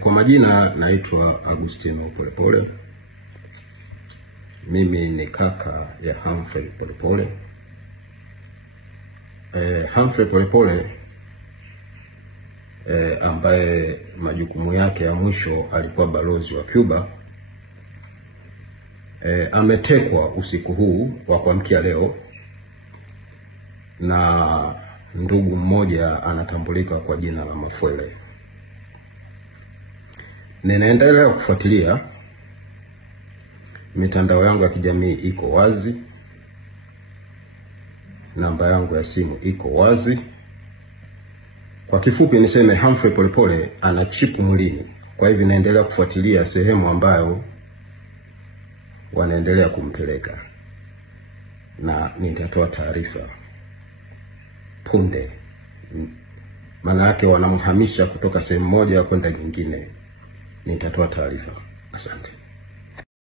Kwa majina naitwa Agustino Polepole. Mimi ni kaka ya Humphrey Polepole. Humphrey Polepole ambaye majukumu yake ya mwisho alikuwa balozi wa Cuba, ametekwa usiku huu wa kuamkia leo na ndugu mmoja anatambulika kwa jina la Mafwele. Ninaendelea kufuatilia, mitandao yangu ya kijamii iko wazi, namba yangu ya simu iko wazi. Kwa kifupi niseme Humphrey Polepole ana chipu mwilini. Kwa hivyo naendelea kufuatilia sehemu ambayo wanaendelea kumpeleka, na nitatoa taarifa punde. Maana yake wanamhamisha kutoka sehemu moja kwenda nyingine. Nitatoa taarifa. Asante.